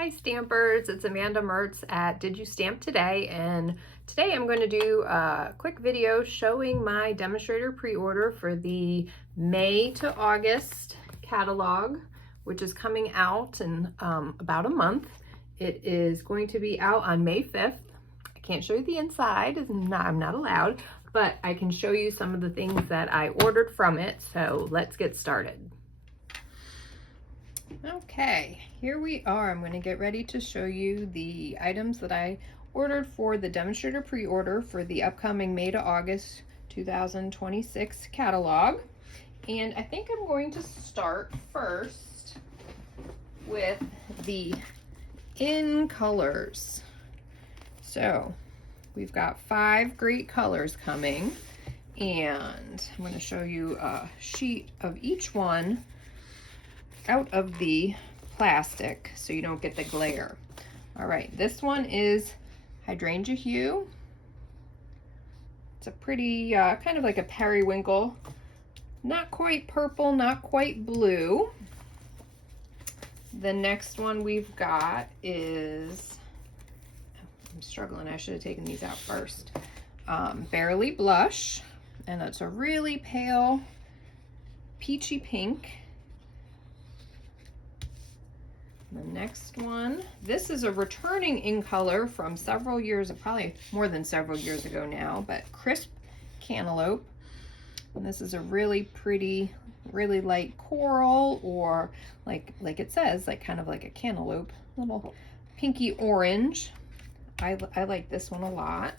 Hi Stampers, it's Amanda Mertz at Did You Stamp Today, and today I'm going to do a quick video showing my demonstrator pre-order for the May to August catalog, which is coming out in about a month. It is going to be out on May 5th. I can't show you the inside, I'm not allowed, but I can show you some of the things that I ordered from it, so let's get started. Okay, here we are. I'm going to get ready to show you the items that I ordered for the demonstrator pre-order for the upcoming May to August 2026 catalog. And I think I'm going to start first with the in colors. So we've got 5 great colors coming, and I'm going to show you a sheet of each one out of the plastic so you don't get the glare. All right, this one is hydrangea hue. It's a pretty kind of like a periwinkle, not quite purple, not quite blue. The next one we've got is, I'm struggling, I should have taken these out first. Barely Blush, and it's a really pale peachy pink. The next one, this is a returning in color from several years, probably more than several years ago now, but Crisp Cantaloupe. And this is a really pretty, really light coral, or like it says, like kind of like a cantaloupe, little pinky orange. I like this one a lot.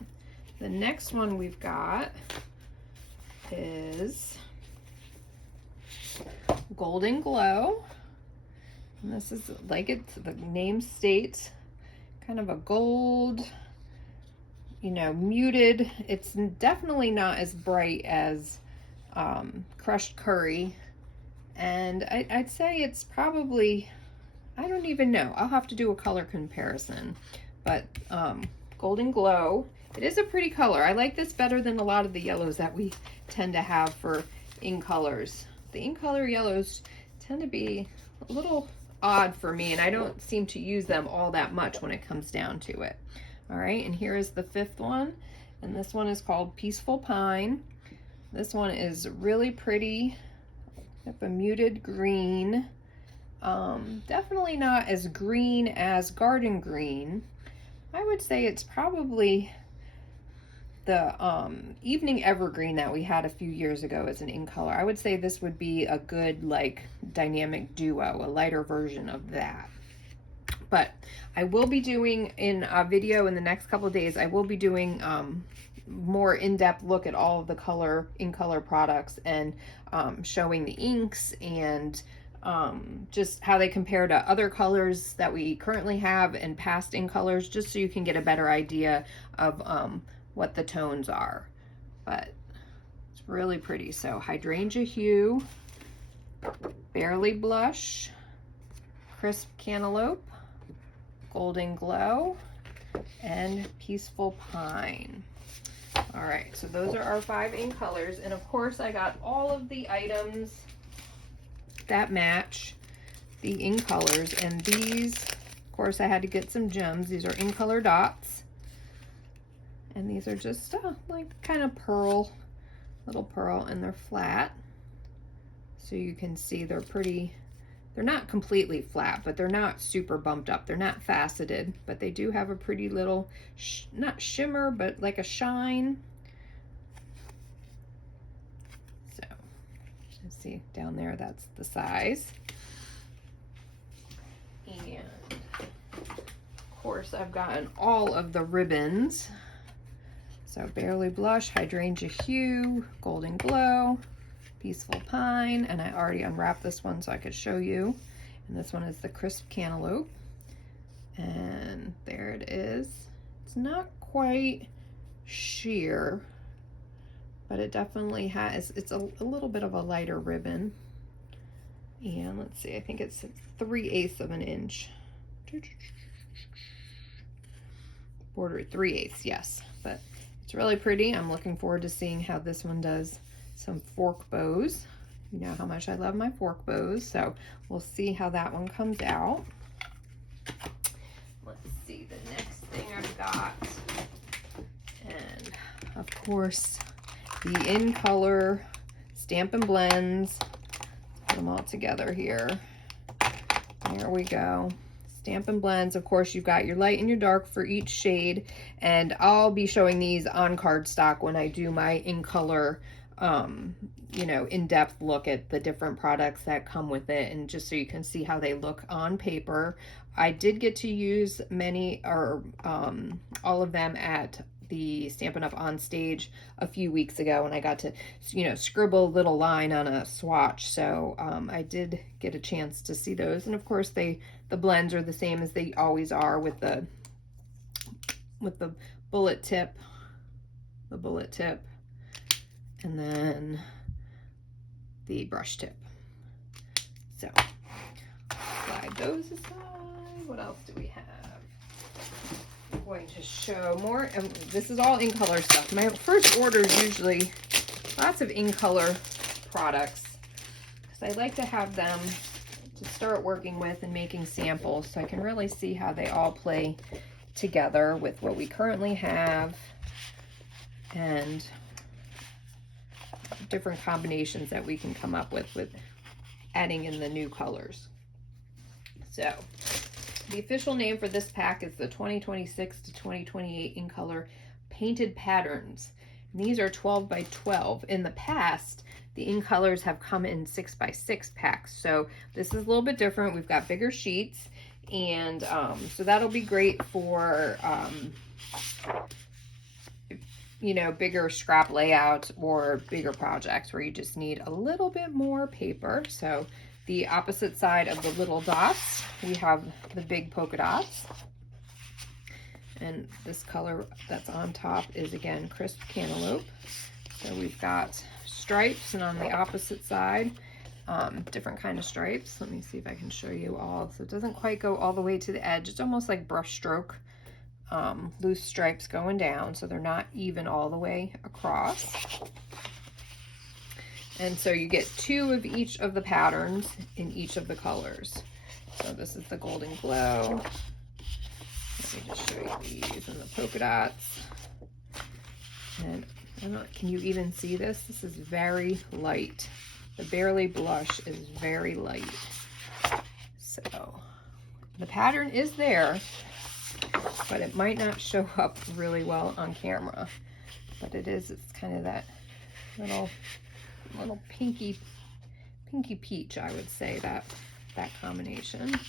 The next one we've got is Golden Glow. And this is, like the name states, kind of a gold, you know, muted. It's definitely not as bright as Crushed Curry. And I'd say it's probably, I don't even know. I'll have to do a color comparison. But Golden Glow, it is a pretty color. I like this better than a lot of the yellows that we tend to have for in colors. The in color yellows tend to be a little odd for me, and I don't seem to use them all that much when it comes down to it. All right, and here is the 5th one, and this one is called Peaceful Pine. This one is really pretty, a muted green. Definitely not as green as Garden Green. I would say it's probably the Evening Evergreen that we had a few years ago as an in color. I would say this would be a good like dynamic duo, a lighter version of that. But I will be doing in a video in the next couple of days, I will be doing more in-depth look at all of the in color products and showing the inks and just how they compare to other colors that we currently have and past in colors, just so you can get a better idea of what the tones are. But it's really pretty. So Hydrangea Hue, Barely Blush, Crisp Cantaloupe, Golden Glow, and Peaceful Pine. All right, so those are our 5 in colors, and of course I got all of the items that match the in colors, and these, of course, I had to get some gems. These are in color dots. And these are just like kind of pearl, little pearl, and they're flat. So you can see they're pretty, they're not completely flat, but they're not super bumped up. They're not faceted, but they do have a pretty little, not shimmer, but like a shine. So, you see down there, that's the size. And of course, I've gotten all of the ribbons. So Barely Blush, Hydrangea Hue, Golden Glow, Peaceful Pine, and I already unwrapped this one so I could show you. And this one is the Crisp Cantaloupe. And there it is. It's not quite sheer, but it definitely has, it's a little bit of a lighter ribbon. And let's see, I think it's 3/8 of an inch. Border 3/8, yes, but it's really pretty. I'm looking forward to seeing how this one does some fork bows. You know how much I love my fork bows, so we'll see how that one comes out. I've got, and of course, the In Color Stampin' Blends. Put them all together here. There we go. Stampin' Blends. Of course, you've got your light and your dark for each shade, and I'll be showing these on cardstock when I do my In Color, you know, in-depth look at the different products that come with it, and just so you can see how they look on paper. I did get to use many, or all of them at the Stampin' Up! On Stage a few weeks ago, and I got to, you know, scribble a little line on a swatch, so I did get a chance to see those. And of course, the blends are the same as they always are, with the bullet tip, and then the brush tip. So slide those aside. What else do we have? I'm going to show more, and this is all In Color stuff. My first order is usually lots of In Color products, because I like to have them to start working with and making samples, so I can really see how they all play together with what we currently have, and different combinations that we can come up with adding in the new colors. So the official name for this pack is the 2026 to 2028 In Color Painted Patterns. And these are 12 by 12. In the past, the In Colors have come in 6 by 6 packs. So this is a little bit different. We've got bigger sheets, and so that'll be great for you know, bigger scrap layout or bigger projects where you just need a little bit more paper. So the opposite side of the little dots, we have the big polka dots. And this color that's on top is, again, crisp cantaloupe. So we've got stripes, and on the opposite side, different kind of stripes. Let me see if I can show you all. So it doesn't quite go all the way to the edge. It's almost like brush stroke. Loose stripes going down, so they're not even all the way across. And so you get 2 of each of the patterns in each of the colors. So this is the Golden Glow. Let me just show you these, and the polka dots. And I don't know, can you even see this? This is very light. The Barely Blush is very light. So the pattern is there, but it might not show up really well on camera. But it is, it's kind of that little pinky peach, I would say, that combination.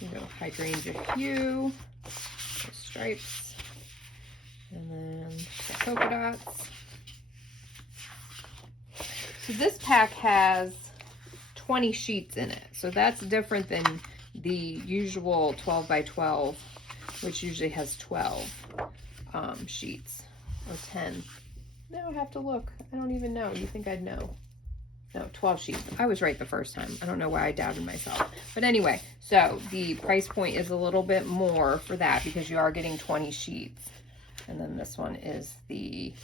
You know, hydrangea hue, the stripes, and then the polka dots. So this pack has 20 sheets in it. So that's different than the usual 12 by 12, which usually has 12 sheets, or 10. Now I have to look. I don't even know. You think I'd know? No, 12 sheets. I was right the first time. I don't know why I doubted myself. But anyway, so the price point is a little bit more for that, because you are getting 20 sheets. And then this one is the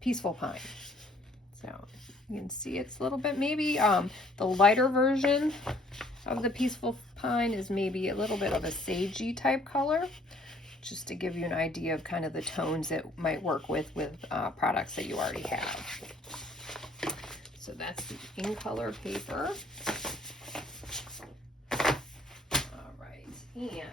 Peaceful Pine. So you can see it's a little bit, maybe the lighter version of the Peaceful Pine is maybe a little bit of a sagey type color, just to give you an idea of kind of the tones it might work with products that you already have. So that's the In Color paper. All right, and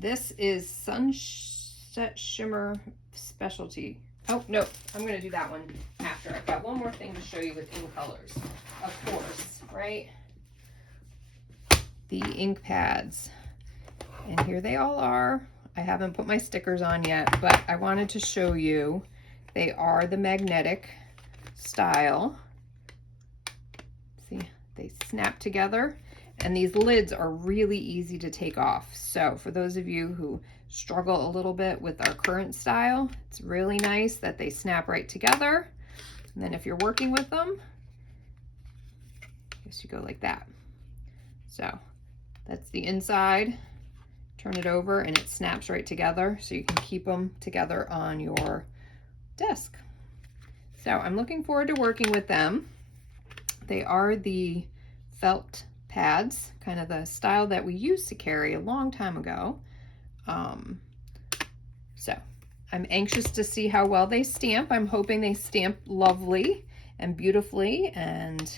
this is Sunset Shimmer Specialty. Oh, no, I'm going to do that one after. I've got one more thing to show you with In Colors, of course, right? The ink pads. And here they all are. I haven't put my stickers on yet, but I wanted to show you. They are the magnetic style. See, they snap together. And these lids are really easy to take off. So for those of you who struggle a little bit with our current style, it's really nice that they snap right together. And then if you're working with them, I guess you go like that. So that's the inside. Turn it over and it snaps right together, so you can keep them together on your desk. So I'm looking forward to working with them. They are the felt pads, kind of the style that we used to carry a long time ago. So I'm anxious to see how well they stamp. I'm hoping they stamp lovely and beautifully and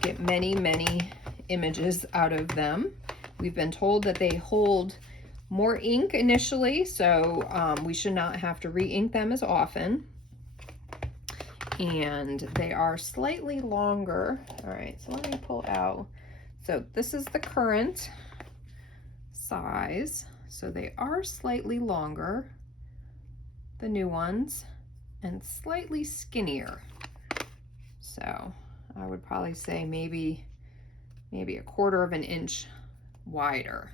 get many, many images out of them. We've been told that they hold more ink initially, so we should not have to re-ink them as often. And they are slightly longer. All right, so let me pull out. So this is the current size. So they are slightly longer, the new ones, and slightly skinnier. So I would probably say maybe a 1/4 of an inch wider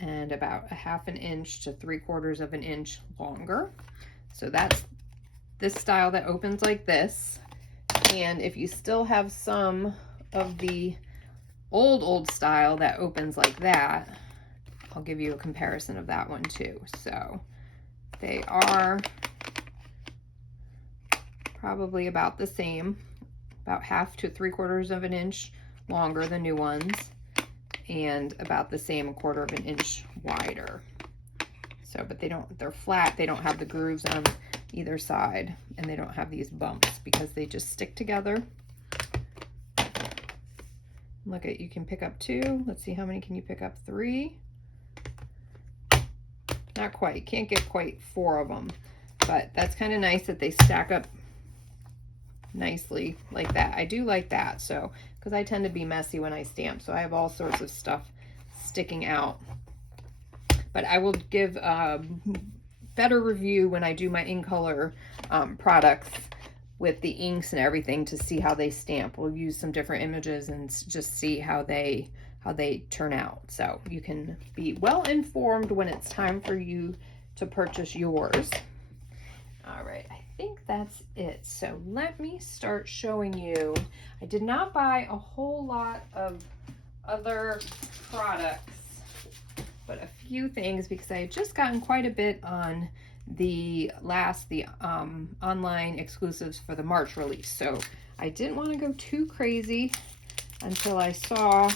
and about a 1/2 inch to 3/4 of an inch longer. So that's this style that opens like this. And if you still have some of the old style that opens like that, I'll give you a comparison of that one too. So they are probably about the same, about 1/2 to 3/4 of an inch longer, the new ones, and about the same, 1/4 of an inch wider. So, but they're flat, they don't have the grooves on either side, and they don't have these bumps because they just stick together. Look at, you can pick up 2. Let's see, how many can you pick up? 3? Not quite, can't get quite 4 of them, but that's kind of nice that they stack up nicely like that. I do like that, so, because I tend to be messy when I stamp, so I have all sorts of stuff sticking out. But I will give a better review when I do my InkColor products with the inks and everything to see how they stamp. We'll use some different images and just see how they turn out. So you can be well informed when it's time for you to purchase yours. All right, I think that's it. So let me start showing you. I did not buy a whole lot of other products, but a few things because I had just gotten quite a bit on the online exclusives for the March release. So I didn't want to go too crazy until I saw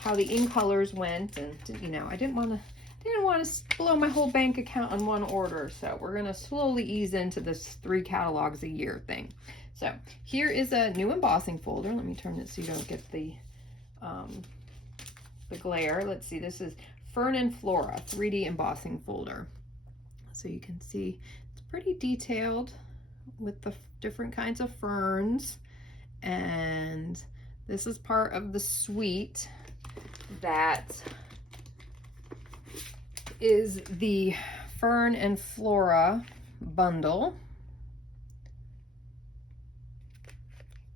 how the InkColors went, and you know, I didn't want to blow my whole bank account on one order. So we're going to slowly ease into this 3 catalogs a year thing. So here is a new embossing folder. Let me turn it so you don't get the glare. Let's see, this is Fern and Flora 3D embossing folder. So you can see it's pretty detailed with the different kinds of ferns. And this is part of the suite that is the Fern and Flora bundle.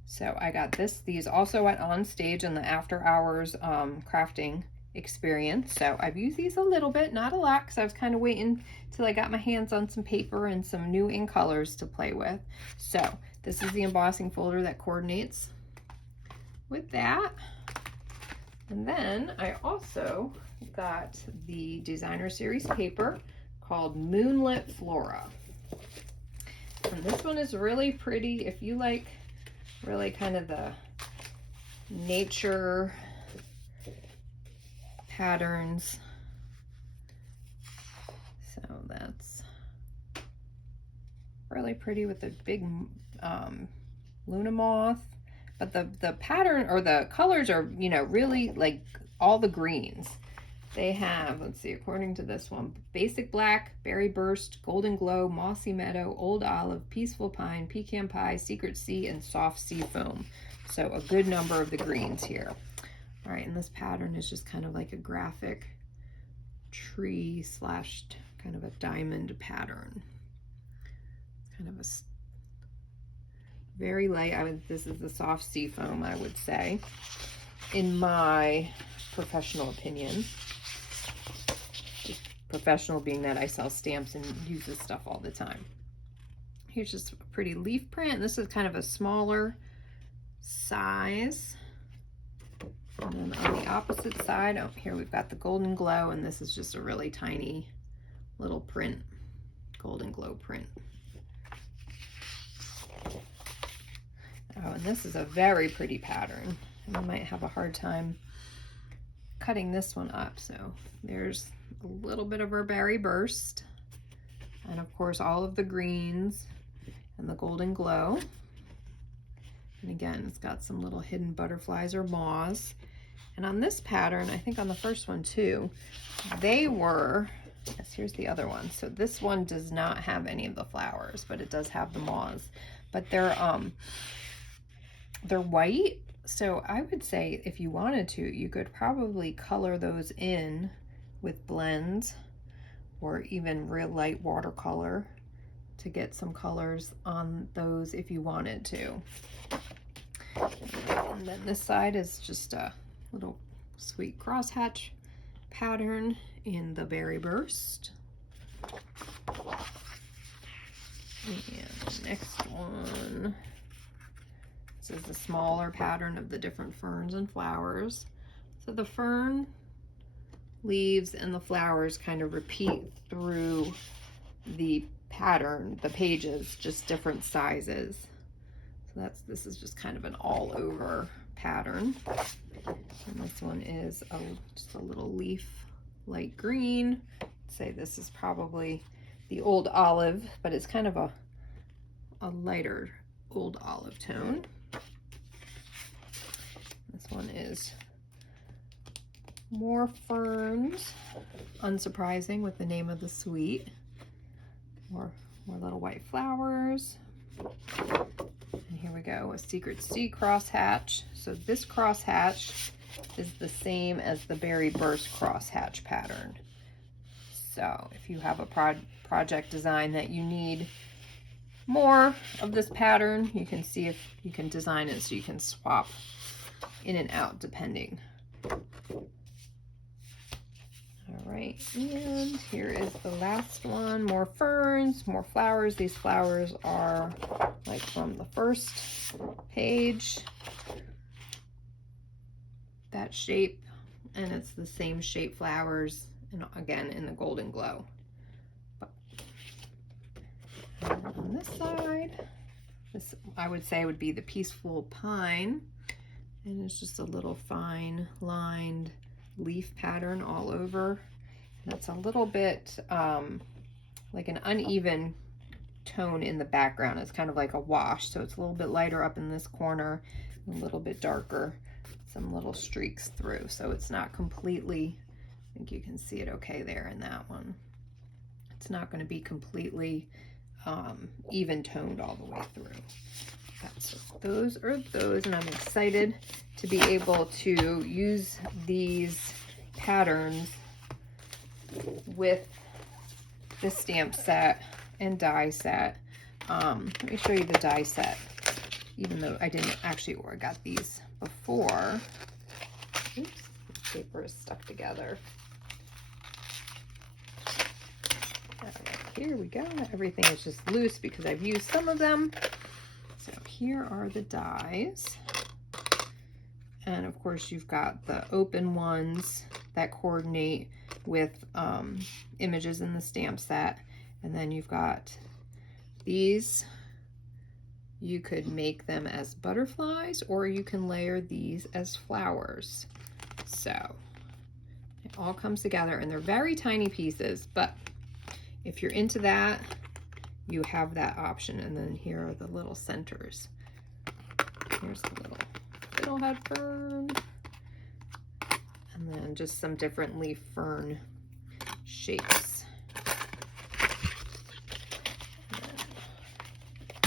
So I got these also at On Stage in the after hours crafting experience. So I've used these a little bit, not a lot, because I was kind of waiting till I got my hands on some paper and some new InkColors to play with. So this is the embossing folder that coordinates with that. And then I also got the designer series paper called Moonlit Flora. And this one is really pretty. If you like really kind of the nature patterns. So that's really pretty with the big Luna moth. But the pattern or the colors are, you know, really like all the greens. They have, let's see, according to this one, basic black, berry burst, golden glow, mossy meadow, old olive, peaceful pine, pecan pie, secret sea, and soft sea foam. So a good number of the greens here. All right, and this pattern is just kind of like a graphic tree slash kind of a diamond pattern. Kind of a very light. This is the soft sea foam, I would say, in my professional opinion. Professional being that I sell stamps and use this stuff all the time. Here's just a pretty leaf print. This is kind of a smaller size. And then on the opposite side, oh, here we've got the golden glow, and this is just a really tiny little print, golden glow print. Oh, and this is a very pretty pattern. and I might have a hard time cutting this one up. So there's a little bit of our berry burst, and of course all of the greens and the golden glow. And again, it's got some little hidden butterflies or moths. And on this pattern, I think on the first one too, they were, yes, here's the other one. So this one does not have any of the flowers, but it does have the moths. But they're white. So I would say if you wanted to, you could probably color those in with blends or even real light watercolor to get some colors on those if you wanted to. And then this side is just a little sweet crosshatch pattern in the berry burst. And the next one, this is a smaller pattern of the different ferns and flowers. So the fern leaves and the flowers kind of repeat through the pattern, the pages, just different sizes. So this is just kind of an all over pattern. And this one is just a little leaf, light green. I'd say this is probably the old olive, but it's kind of a lighter old olive tone. This one is more ferns, unsurprising with the name of the suite. More little white flowers. And here we go, a Secret Sea crosshatch. So this crosshatch is the same as the berry burst crosshatch pattern. So if you have a project design that you need more of this pattern, you can see if you can design it so you can swap in and out depending. All right, and here is the last one. More ferns, more flowers. These flowers are like from the first page, that shape, and it's the same shape flowers, and again in the golden glow. And on this side, this I would say would be the peaceful pine, and it's just a little fine lined leaf pattern all over. And it's a little bit like an uneven tone in the background. It's kind of like a wash, so it's a little bit lighter up in this corner, a little bit darker, some little streaks through, so it's not completely, I think you can see it okay there in that one. It's not going to be completely even toned all the way through. So those are those, and I'm excited to be able to use these patterns with the stamp set and die set. Let me show you the die set, even though I didn't actually, or I got these before. Oops, the paper is stuck together. All right, here we go. Everything is just loose because I've used some of them. So here are the dies. And of course you've got the open ones that coordinate with images in the stamp set. And then you've got these. You could make them as butterflies, or you can layer these as flowers. So it all comes together, and they're very tiny pieces, but if you're into that, you have that option. And then here are the little centers. Here's the little fiddlehead fern, and then just some different leaf fern shapes.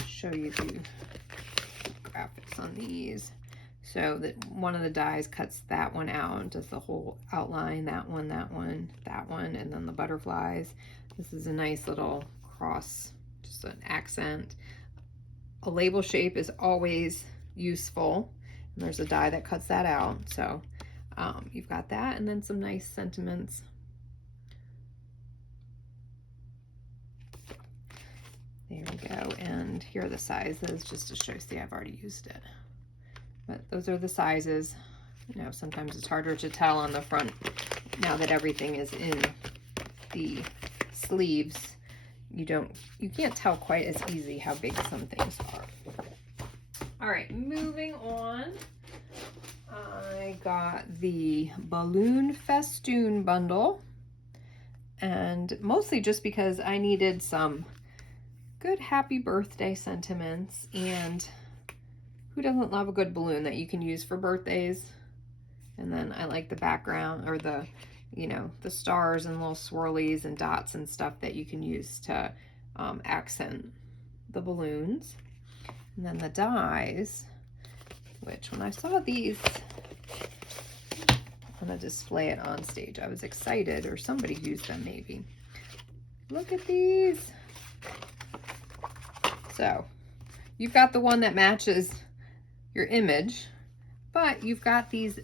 Show you the graphics on these. So that one of the dies cuts that one out and does the whole outline, that one, that one, that one, and then the butterflies. This is a nice little cross, just an accent. A label shape is always useful, and there's a die that cuts that out. So you've got that, and then some nice sentiments. There we go, and here are the sizes, just to show. See, I've already used it, but those are the sizes. You know, sometimes it's harder to tell on the front now that everything is in the sleeves. You can't tell quite as easy how big some things are. All right, moving on. got the balloon festoon bundle, and mostly just because I needed some good happy birthday sentiments, and who doesn't love a good balloon that you can use for birthdays? And then I like the background, or the, you know, the stars and little swirlies and dots and stuff that you can use to accent the balloons. And then the dies, which when I saw these on a display it on stage, I was excited, or somebody used them maybe. Look at these. So you've got the one that matches your image, but you've got these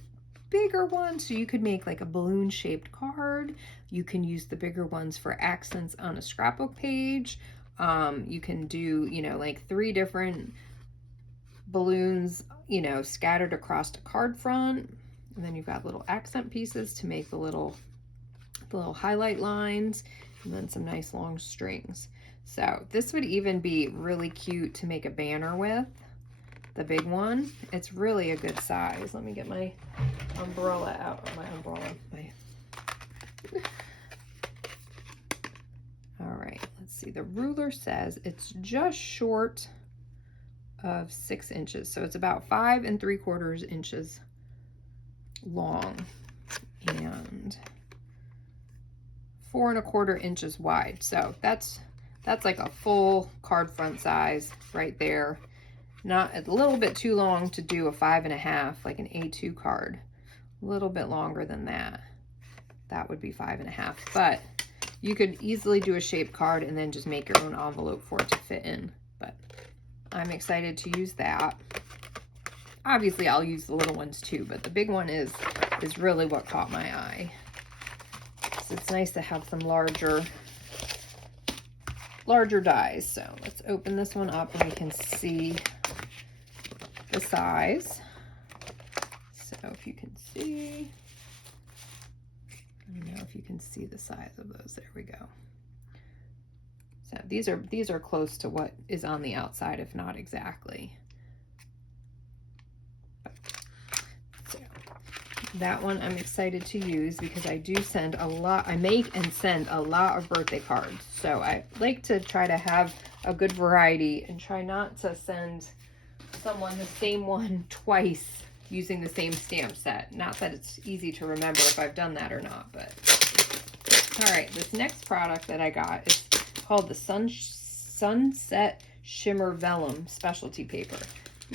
bigger ones, so you could make like a balloon shaped card. You can use the bigger ones for accents on a scrapbook page. You can do, you know, like 3 different balloons, you know, scattered across a card front. And then you've got little accent pieces to make the little highlight lines, and then some nice long strings. So this would even be really cute to make a banner with, the big one. It's really a good size. Let me get my umbrella out. All right, let's see. The ruler says it's just short of 6 inches. So it's about 5 3/4 inches long and 4 1/4 inches wide. So that's like a full card front size right there. Not a little bit too long to do a 5 1/2, like an A2 card. A little bit longer than that. That would be 5 1/2, but you could easily do a shaped card and then just make your own envelope for it to fit in. But I'm excited to use that. Obviously I'll use the little ones too, but the big one is really what caught my eye. So it's nice to have some larger dies. So let's open this one up and we can see the size. So if you can see, I don't know if you can see the size of those. There we go. So these are close to what is on the outside, if not exactly. So that one I'm excited to use because I do send a lot. I make and send a lot of birthday cards. So I like to try to have a good variety and try not to send someone the same one twice using the same stamp set. Not that it's easy to remember if I've done that or not, but all right, this next product that I got is called the Sunset Shimmer Vellum Specialty Paper.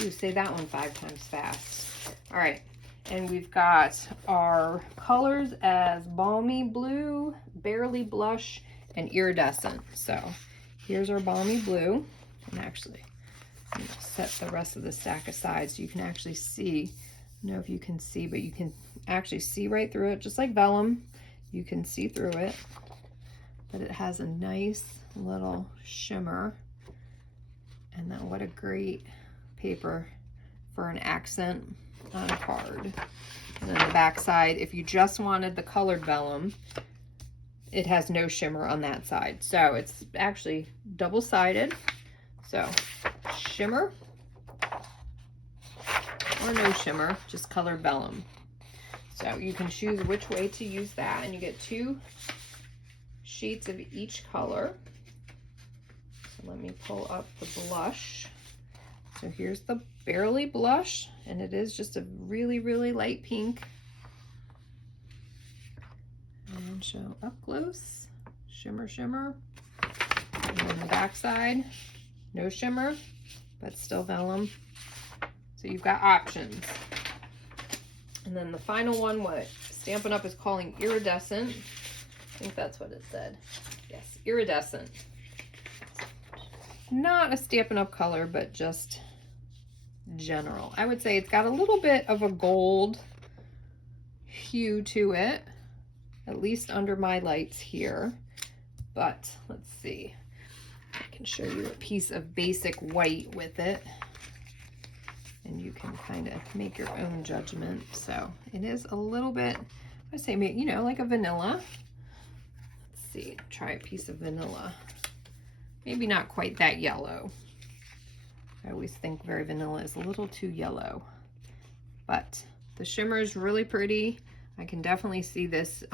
Ooh, say that one 5 times fast. All right, and we've got our colors as Balmy Blue, Barely Blush, and Iridescent. So here's our Balmy Blue, and actually I'm gonna set the rest of the stack aside so you can actually see. I don't know if you can see, but you can actually see right through it, just like vellum. You can see through it, but it has a nice little shimmer. And then what a great paper for an accent on a card. And then the back side, if you just wanted the colored vellum, it has no shimmer on that side. So it's actually double-sided. So shimmer or no shimmer, just colored vellum. So you can choose which way to use that, and you get 2 sheets of each color. So let me pull up the blush. So here's the Barely Blush, and it is just a really, really light pink. And show up close, shimmer, shimmer. And then the back side, no shimmer, but still vellum. So you've got options. And then the final one, what Stampin' Up is calling iridescent. I think that's what it said. Yes, iridescent. Not a Stampin' Up color, but just general. I would say it's got a little bit of a gold hue to it, at least under my lights here. But let's see. I can show you a piece of basic white with it, and you can kind of make your own judgment. So it is a little bit, I say, you know, like a vanilla. Let's see, try a piece of vanilla. Maybe not quite that yellow. I always think very vanilla is a little too yellow, but The shimmer is really pretty. I can definitely see this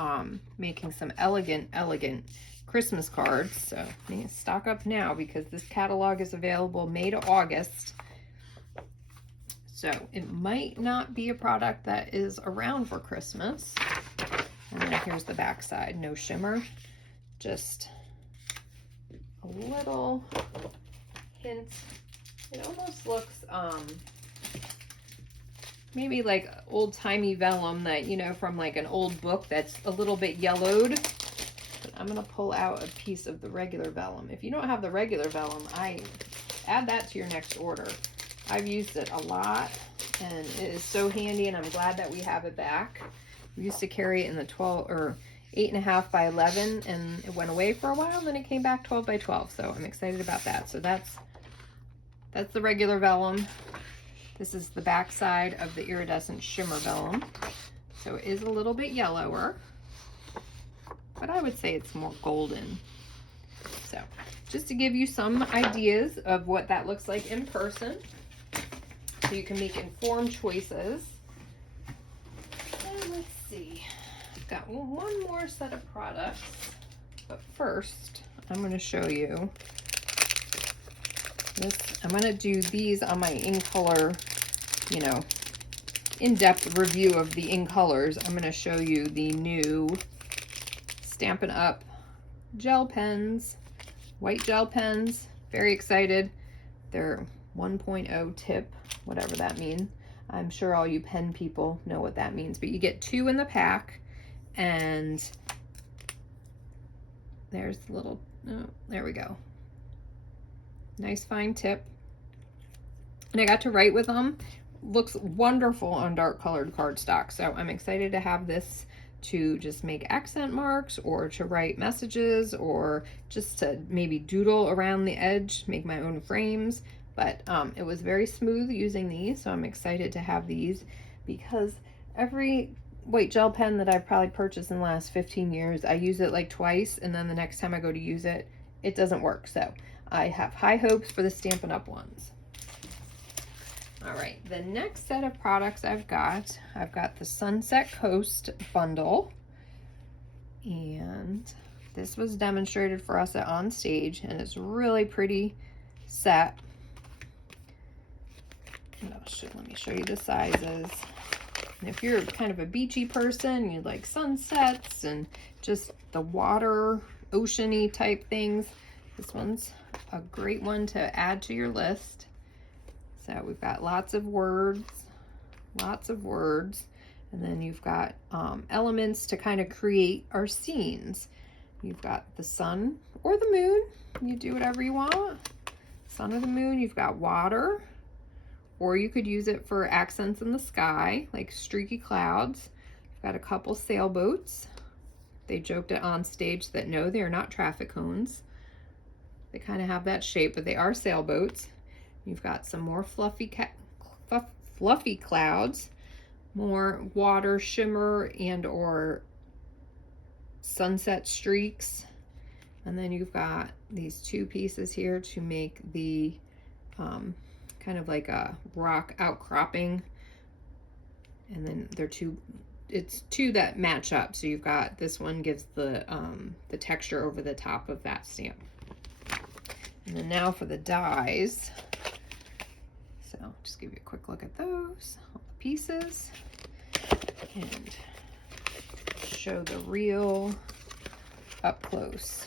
making some elegant Christmas cards. So I need to stock up now because this catalog is available May to August. So it might not be a product that is around for Christmas. And then here's the back side, no shimmer, just a little hint. It almost looks maybe like old-timey vellum that, you know, from like an old book that's a little bit yellowed. But I'm gonna pull out a piece of the regular vellum. If you don't have the regular vellum, I add that to your next order. I've used it a lot and it is so handy, and I'm glad that we have it back. We used to carry it in the 12 or 8.5 by 11, and it went away for a while, then it came back 12 by 12. So I'm excited about that. So that's the regular vellum. This is the back side of the iridescent shimmer vellum. So it is a little bit yellower, but I would say it's more golden. So just to give you some ideas of what that looks like in person, so you can make informed choices. And let's see, I've got one more set of products, but first I'm going to show you this. I'm going to do these on my in color, you know, in-depth review of the in colors. I'm going to show you the new Stampin' Up gel pens, white gel pens. Very excited. They're 1.0 tip, whatever that means. I'm sure all you pen people know what that means, but you get 2 in the pack, and there's the little, oh, there we go. Nice fine tip. And I got to write with them. Looks wonderful on dark colored cardstock. So I'm excited to have this to just make accent marks, or to write messages, or just to maybe doodle around the edge, make my own frames. But it was very smooth using these, so I'm excited to have these, because every white gel pen that I've probably purchased in the last 15 years, I use it like twice, and then the next time I go to use it, it doesn't work. So I have high hopes for the Stampin' Up ones. All right, the next set of products I've got the Sunset Coast bundle, and this was demonstrated for us at On Stage, and it's really pretty set. And let me show you the sizes. And if you're kind of a beachy person, you like sunsets and just the water, oceany type things, this one's a great one to add to your list. So we've got lots of words, and then you've got elements to kind of create our scenes. You've got the sun or the moon, you do whatever you want. Sun or the moon, you've got water, or you could use it for accents in the sky, like streaky clouds. You've got a couple sailboats. They joked it on stage that no, they're not traffic cones. They kind of have that shape, but they are sailboats. You've got some more fluffy clouds, more water shimmer and or sunset streaks. And then you've got these 2 pieces here to make the kind of like a rock outcropping. And then it's 2 that match up. So you've got, this one gives the texture over the top of that stamp. And then now for the dies. So just give you a quick look at those, all the pieces, and show the real up close.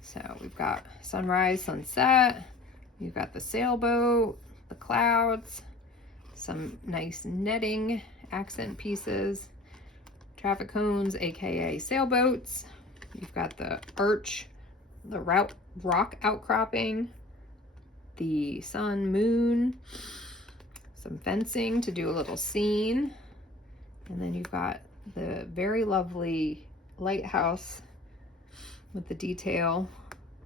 So we've got sunrise, sunset, you've got the sailboat, the clouds, some nice netting accent pieces, traffic cones, aka sailboats. You've got the arch, the rock outcropping, the sun, moon, some fencing to do a little scene, and then you've got the very lovely lighthouse with the detail,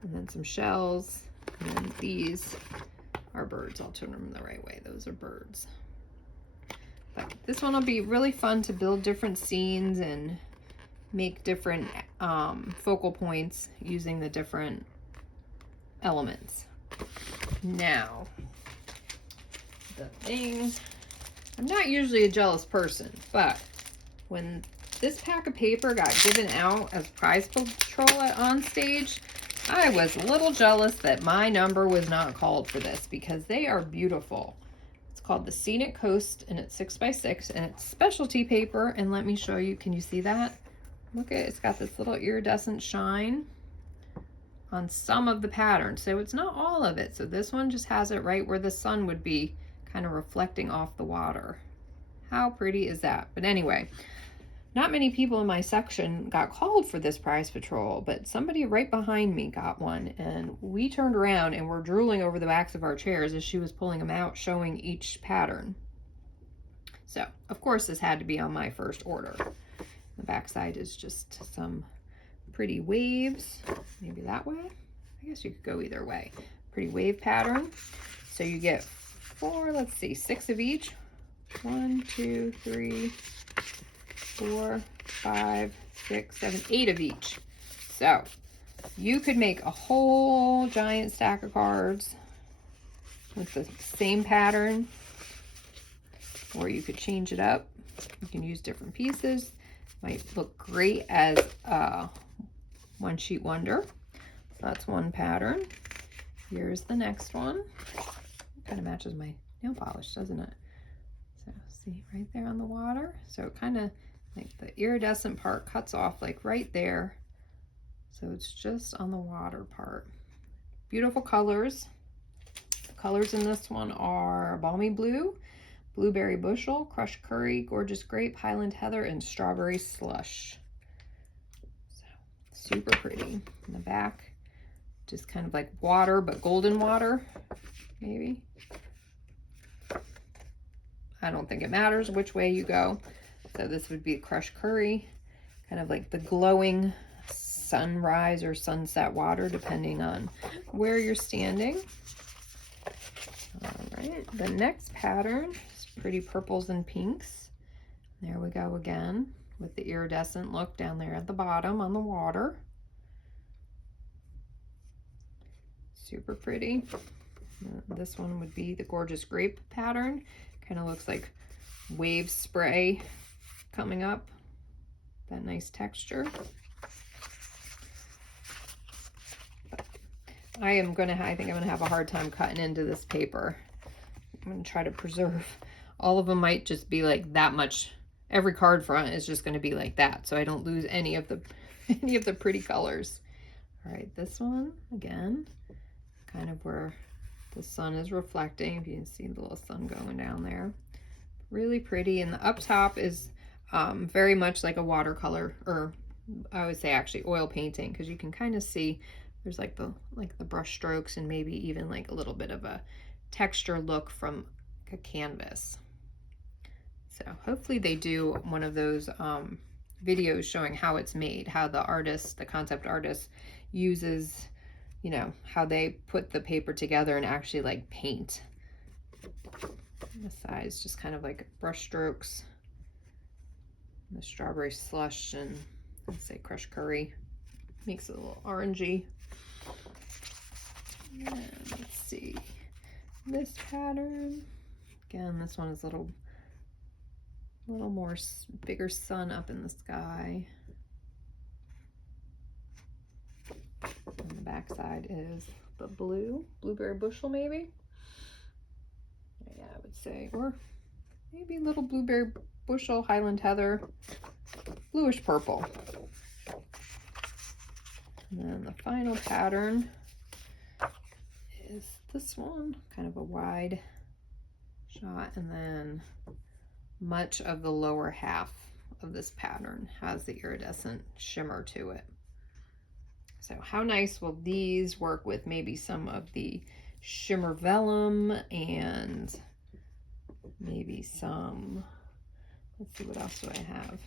and then some shells, and then these are birds. I'll turn them the right way. Those are birds. But this one will be really fun to build different scenes and make different focal points using the different elements. Now, the thing I'm not usually a jealous person, but when this pack of paper got given out as prize patrol on stage, I was a little jealous that my number was not called for this because they are beautiful. It's called the Scenic Coast and it's 6x6 and it's specialty paper. And let me show you, can you see that? Look at it, it's got this little iridescent shine on some of the pattern. So it's not all of it. So this one just has it right where the sun would be kind of reflecting off the water. How pretty is that? But anyway, not many people in my section got called for this prize patrol, but somebody right behind me got one, and we turned around and were drooling over the backs of our chairs as she was pulling them out, showing each pattern. So, of course, this had to be on my first order. The back side is just some pretty waves, maybe that way. I guess you could go either way. Pretty wave pattern. So you get 4, let's see, 6 of each. 1, 2, 3, 4, 5, 6, 7, 8 of each. So you could make a whole giant stack of cards with the same pattern, or you could change it up. You can use different pieces. Might look great as a one sheet wonder. That's one pattern. Here's the next one. Kind of matches my nail polish, doesn't it? So see right there on the water. So it kind of like the iridescent part cuts off like right there. So it's just on the water part. Beautiful colors. The colors in this one are Balmy Blue, Blueberry Bushel, Crushed Curry, Gorgeous Grape, Highland Heather, and Strawberry Slush. So super pretty. In the back, just kind of like water, but golden water, maybe. I don't think it matters which way you go. So this would be a Crushed Curry, kind of like the glowing sunrise or sunset water, depending on where you're standing. All right, the next pattern is pretty purples and pinks. There we go again with the iridescent look down there at the bottom on the water. Super pretty. This one would be the Gorgeous Grape pattern. Kind of looks like wave spray coming up. That nice texture. I think I'm gonna have a hard time cutting into this paper. I'm gonna try to preserve. All of them might just be like that much. Every card front is just gonna be like that, so I don't lose any of the pretty colors. All right, this one again, kind of where the sun is reflecting. If you can see the little sun going down there, really pretty. And the up top is very much like a watercolor, or I would say actually oil painting, because you can kind of see there's like the brush strokes and maybe even like a little bit of a texture look from a canvas. So hopefully they do one of those videos showing how it's made, how the artist, the concept artist uses, you know, how they put the paper together and actually like paint. The sides just kind of like brush strokes. The Strawberry Slush and let's say Crushed Curry makes it a little orangey. And let's see, this pattern again, this one is a little more bigger sun up in the sky. And the back side is the Blueberry Bushel, maybe. Yeah, I would say, or maybe little Blueberry Bushel, Highland Heather, bluish purple. And then the final pattern is this one, kind of a wide shot, and then much of the lower half of this pattern has the iridescent shimmer to it. So how nice will these work with maybe some of the shimmer vellum and maybe some, let's see, what else do I have?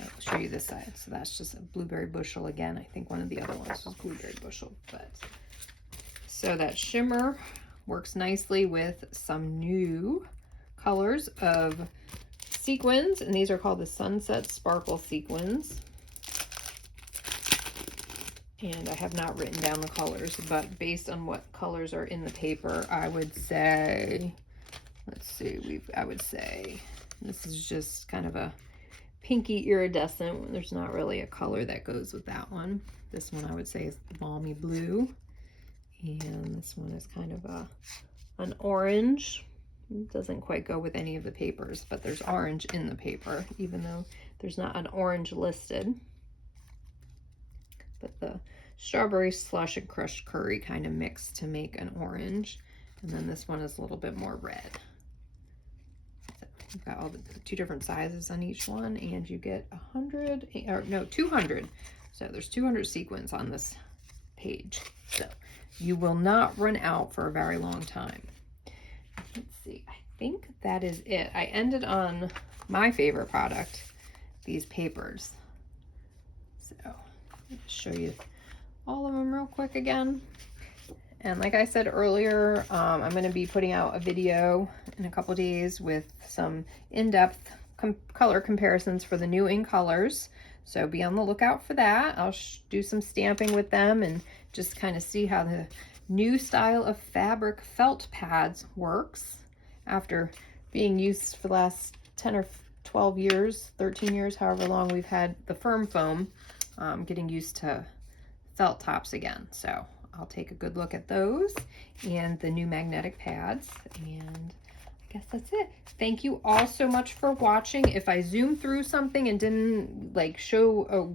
I'll show you this side. So that's just a Blueberry Bushel again. I think one of the other ones was Blueberry Bushel, but so that shimmer works nicely with some new colors of sequins, and these are called the Sunset Sparkle Sequins. And I have not written down the colors, but based on what colors are in the paper, I would say let's see, I would say this is just kind of a pinky iridescent. There's not really a color that goes with that one. This one I would say is the balmy blue. And this one is kind of an orange. It doesn't quite go with any of the papers, but there's orange in the paper, even though there's not an orange listed. But the strawberry slush and crushed curry kind of mix to make an orange. And then this one is a little bit more red. So you've got all the 2 different sizes on each one, and you get 200. So there's 200 sequins on this page. So you will not run out for a very long time. Let's see, I think that is it. I ended on my favorite product, these papers. So let's show you all of them real quick again. And like I said earlier, I'm going to be putting out a video in a couple days with some in-depth color comparisons for the new in colors. So be on the lookout for that. I'll do some stamping with them and just kind of see how the new style of fabric felt pads works after being used for the last 10 or 12 years, 13 years, however long we've had the firm foam, getting used to felt tops again. So I'll take a good look at those and the new magnetic pads, and I guess that's it. Thank you all so much for watching. If I zoomed through something and didn't like show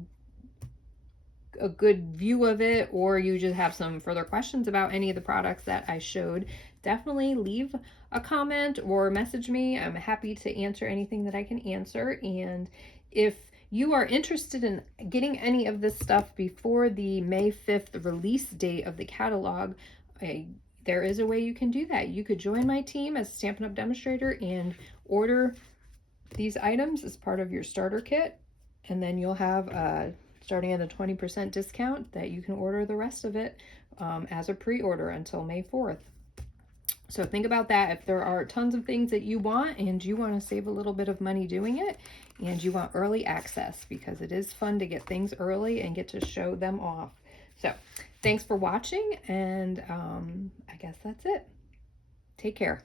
a good view of it, or you just have some further questions about any of the products that I showed, definitely leave a comment or message me. I'm happy to answer anything that I can answer. And if you are interested in getting any of this stuff before the May 5th release date of the catalog, there is a way you can do that. You could join my team as Stampin' Up! Demonstrator and order these items as part of your starter kit, and then you'll have starting at a 20% discount that you can order the rest of it as a pre-order until May 4th. So think about that. If there are tons of things that you want and you want to save a little bit of money doing it, and you want early access, because it is fun to get things early and get to show them off. So thanks for watching, and I guess that's it. Take care.